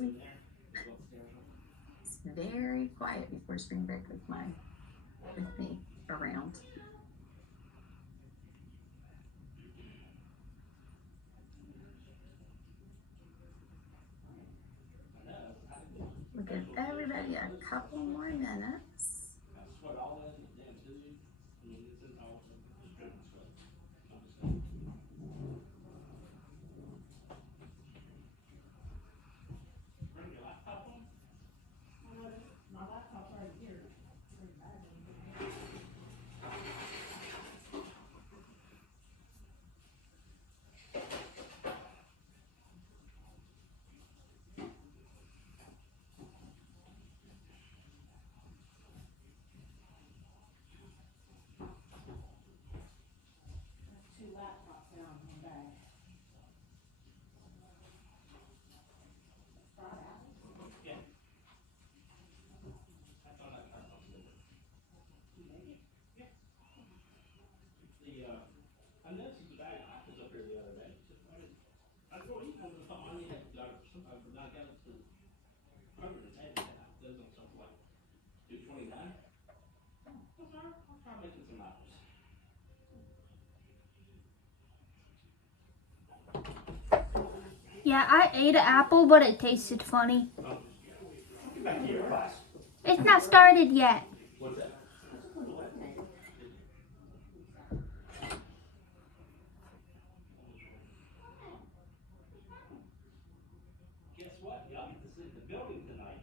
week. It's very quiet before spring break with me around. We'll give everybody a couple more minutes. Yeah, I ate an apple, but it tasted funny. It's not started yet. What's that? Guess what? Y'all get to sit in the building tonight,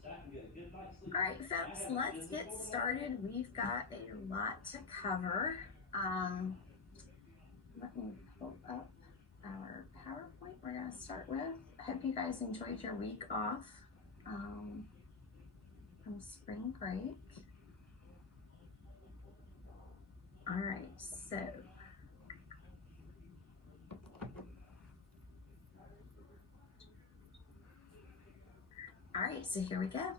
so I can get a good night's sleep. All right, folks, let's get started. We've got a lot to cover. Let me pull up our PowerPoint we're going to start with. I hope you guys enjoyed your week off from spring break. All right, so here we go.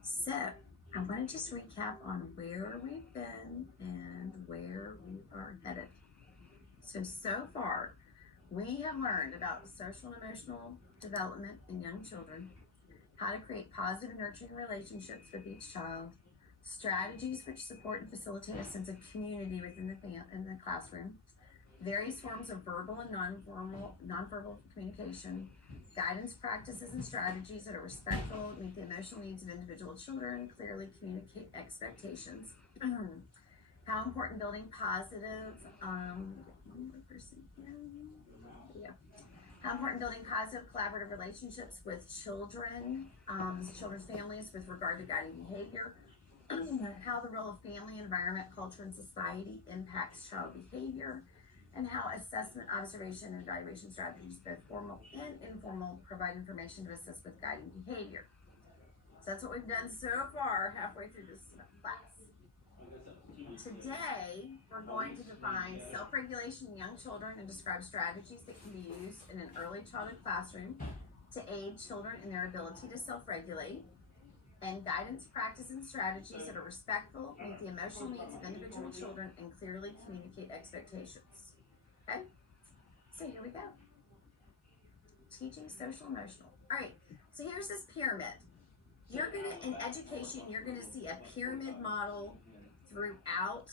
So I want to just recap on where we've been and where we are headed. So far, we have learned about social and emotional development in young children, how to create positive and nurturing relationships with each child, strategies which support and facilitate a sense of community within the classroom, various forms of verbal and nonverbal communication, guidance practices and strategies that are respectful, meet the emotional needs of individual children, clearly communicate expectations. How important building positive, How important building positive collaborative relationships with children's families with regard to guiding behavior. How the role of family, environment, culture, and society impacts child behavior, and how assessment, observation, and evaluation strategies, both formal and informal, provide information to assist with guiding behavior. So that's what we've done so far, halfway through this class. Today, we're going to define self-regulation in young children and describe strategies that can be used in an early childhood classroom to aid children in their ability to self-regulate, and guidance practices and strategies that are respectful, meet the emotional needs of individual children, and clearly communicate expectations. Okay, so here we go. Teaching social emotional. All right, so here's this pyramid. In education, you're gonna see a pyramid model throughout.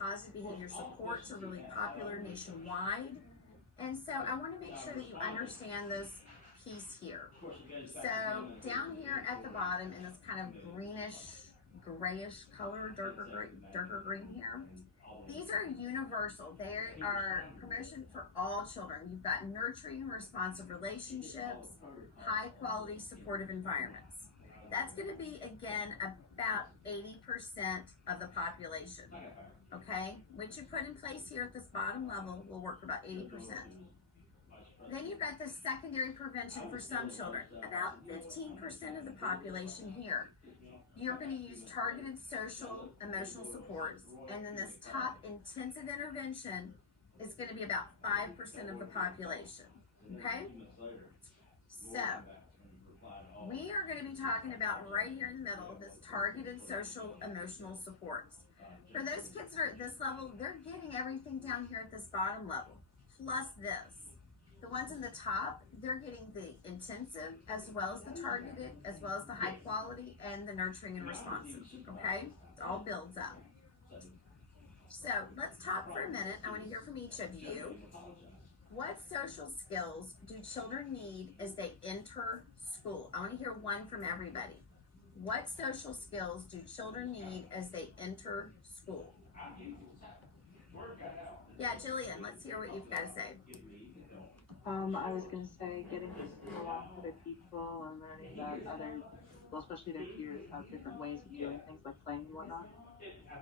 Positive behavior supports are really popular nationwide. And so I wanna make sure that you understand this piece here. So down here at the bottom in this kind of greenish, grayish color, darker green here, these are universal. They are promotion for all children. You've got nurturing and responsive relationships, high quality supportive environments. That's going to be, again, about 80% of the population, okay? What you put in place here at this bottom level will work for about 80%. Then you've got the secondary prevention for some children, about 15% of the population here. You're going to use targeted social, emotional supports, and then this top intensive intervention is going to be about 5% of the population, okay? So, we are going to be talking about right here in the middle, this targeted social, emotional supports. For those kids that are at this level, they're getting everything down here at this bottom level, plus this. The ones in the top, they're getting the intensive as well as the targeted, as well as the high quality and the nurturing and responsive. Okay? It all builds up. So let's talk for a minute. I want to hear from each of you. What social skills do children need as they enter school? I want to hear one from everybody. What social skills do children need as they enter school? Yeah, Jillian, let's hear what you've got to say. I was gonna say getting to know other people and learning that other, well, especially their peers, have different ways of doing things like playing and whatnot.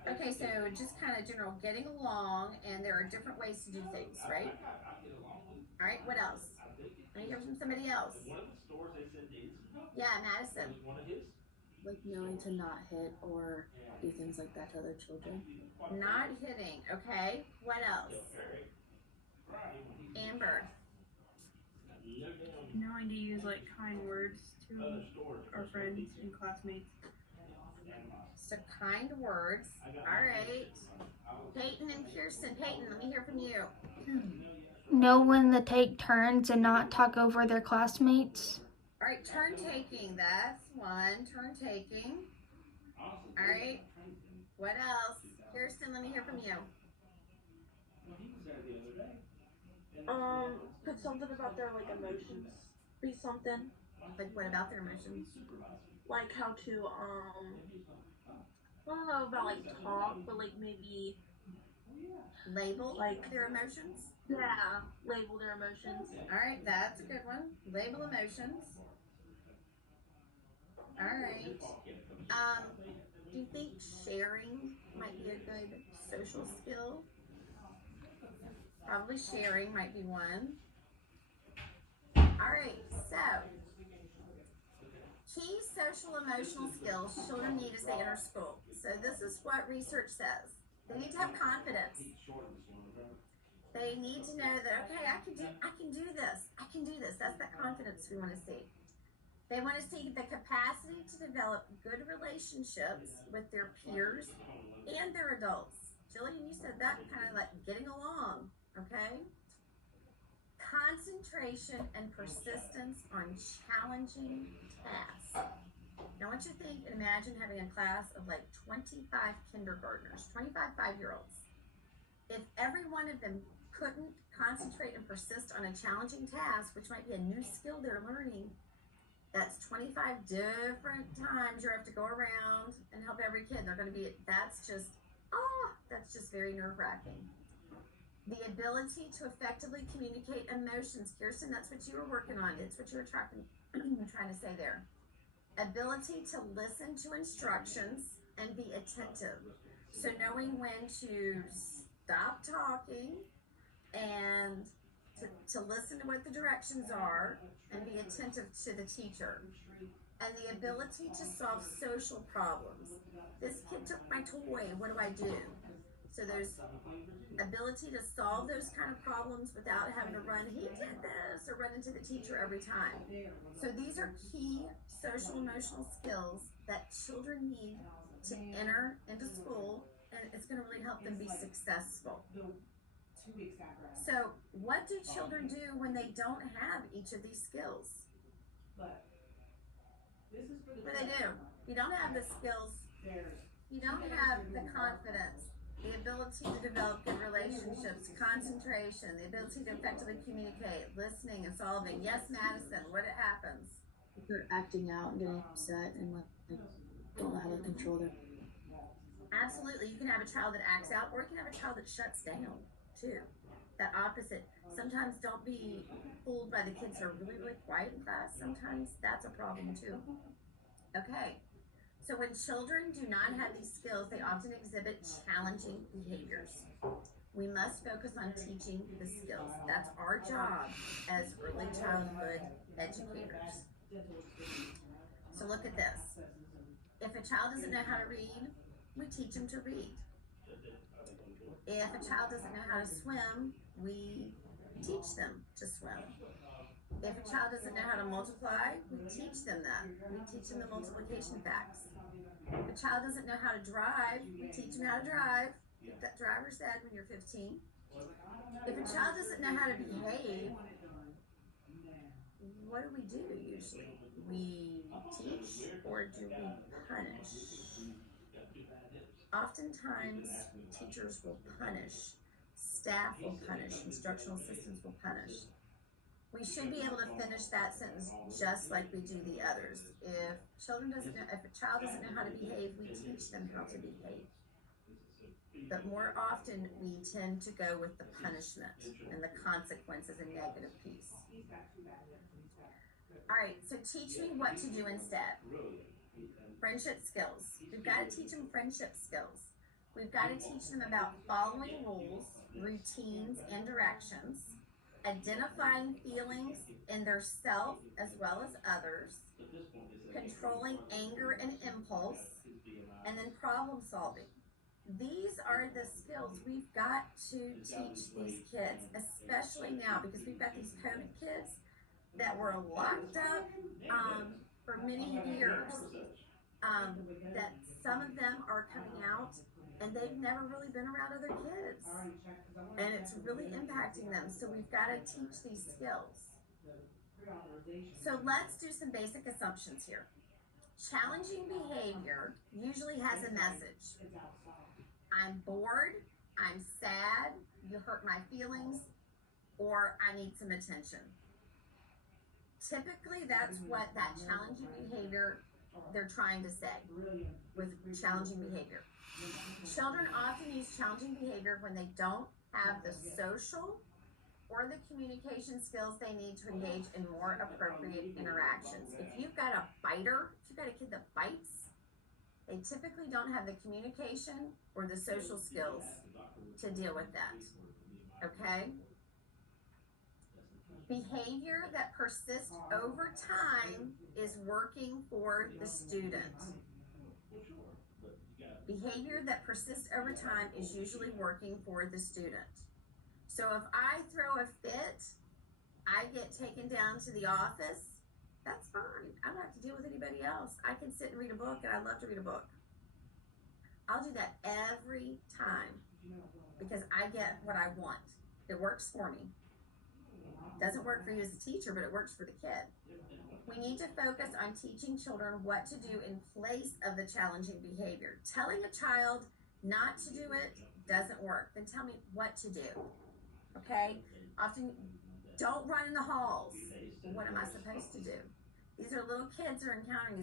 Okay, so just kind of general getting along, and there are different ways to do things, right? All right, what else? Let me hear from somebody else. Yeah, Madison. Like knowing to not hit or do things like that to other children. Not hitting, okay. What else? Amber. Knowing to use like kind words to our friends and classmates. So kind words. All right. Peyton and Kirsten. Peyton, let me hear from you. Know when to take turns and not talk over their classmates. All right, turn taking. That's one. Turn taking. All right. What else? Kirsten, let me hear from you. Put something about their like emotions. Be something Like, what about their emotions? like how to I don't know about like talk, but like maybe Label Like- their emotions. label their emotions. All right, that's a good one. Label emotions. All right. Do you think sharing might be a good social skill? Probably sharing might be one. All right, so key social emotional skills children need as they enter school. So this is what research says. They need to have confidence. They need to know that, okay, I can do this. That's that confidence we want to see. They want to see the capacity to develop good relationships with their peers and their adults. Jillian, you said that, kind of like getting along, okay? Concentration and persistence on challenging tasks. Now, I want you to think and imagine having a class of like 25 kindergartners, 25 5-year-olds. If every one of them couldn't concentrate and persist on a challenging task, which might be a new skill they're learning, that's 25 different times you have to go around and help every kid. They're going to be, that's just very nerve-wracking. The ability to effectively communicate emotions. Kirsten, that's what you were working on. It's what you were trying to say there. Ability to listen to instructions and be attentive. So knowing when to stop talking and to listen to what the directions are and be attentive to the teacher. And the ability to solve social problems. This kid took my toy, what do I do? So there's ability to solve those kind of problems without having to run, he did this, or run into the teacher every time. So these are key social emotional skills that children need to enter into school, and it's going to really help them be successful. So what do children do when they don't have each of these skills? What do they do? You don't have the skills, you don't have the confidence, the ability to develop good relationships, concentration, the ability to effectively communicate, listening and solving. Yes, Madison, what happens? They're acting out and getting upset and like don't know how to control their. Absolutely, you can have a child that acts out, or you can have a child that shuts down too. That opposite. Sometimes don't be fooled by the kids that are really, really quiet in class. Sometimes that's a problem too. Okay, so when children do not have these skills, they often exhibit challenging behaviors. We must focus on teaching the skills. That's our job as early childhood educators. So look at this. If a child doesn't know how to read, we teach them to read. If a child doesn't know how to swim, we teach them to swim. If a child doesn't know how to multiply, we teach them that. We teach them the multiplication facts. If a child doesn't know how to drive, we teach them how to drive. Get that driver's ed when you're 15. If a child doesn't know how to behave, what do usually? We teach or do we punish? Oftentimes, teachers will punish, staff will punish, instructional assistants will punish. We should be able to finish that sentence just like we do the others. If a child doesn't know how to behave, we teach them how to behave. But more often, we tend to go with the punishment and the consequences and negative piece. All right, so teach me what to do instead. Friendship skills. We've got to teach them friendship skills. We've got to teach them about following rules, routines, and directions, identifying feelings in their self as well as others, controlling anger and impulse, and then problem solving. These are the skills we've got to teach these kids, especially now because we've got these COVID kids that were locked up for many years. That some of them are coming out and they've never really been around other kids, and it's really impacting them. So we've got to teach these skills. So let's do some basic assumptions here. Challenging behavior usually has a message. I'm bored, I'm sad, you hurt my feelings, or I need some attention. Typically, that's what that challenging behavior they're trying to say with challenging behavior. Children often use challenging behavior when they don't have the social or the communication skills they need to engage in more appropriate interactions. If you've got a biter, if you've got a kid that bites, they typically don't have the communication or the social skills to deal with that. Okay? Behavior that persists over time is working for the student. Behavior that persists over time is usually working for the student. So if I throw a fit, I get taken down to the office, that's fine. I don't have to deal with anybody else. I can sit and read a book, and I love to read a book. I'll do that every time because I get what I want. It works for me. Doesn't work for you as a teacher, but it works for the kid. We need to focus on teaching children what to do in place of the challenging behavior. Telling a child not to do it doesn't work. Then tell me what to do. Okay? Often, don't run in the halls. What am I supposed to do? These are little kids who are encountering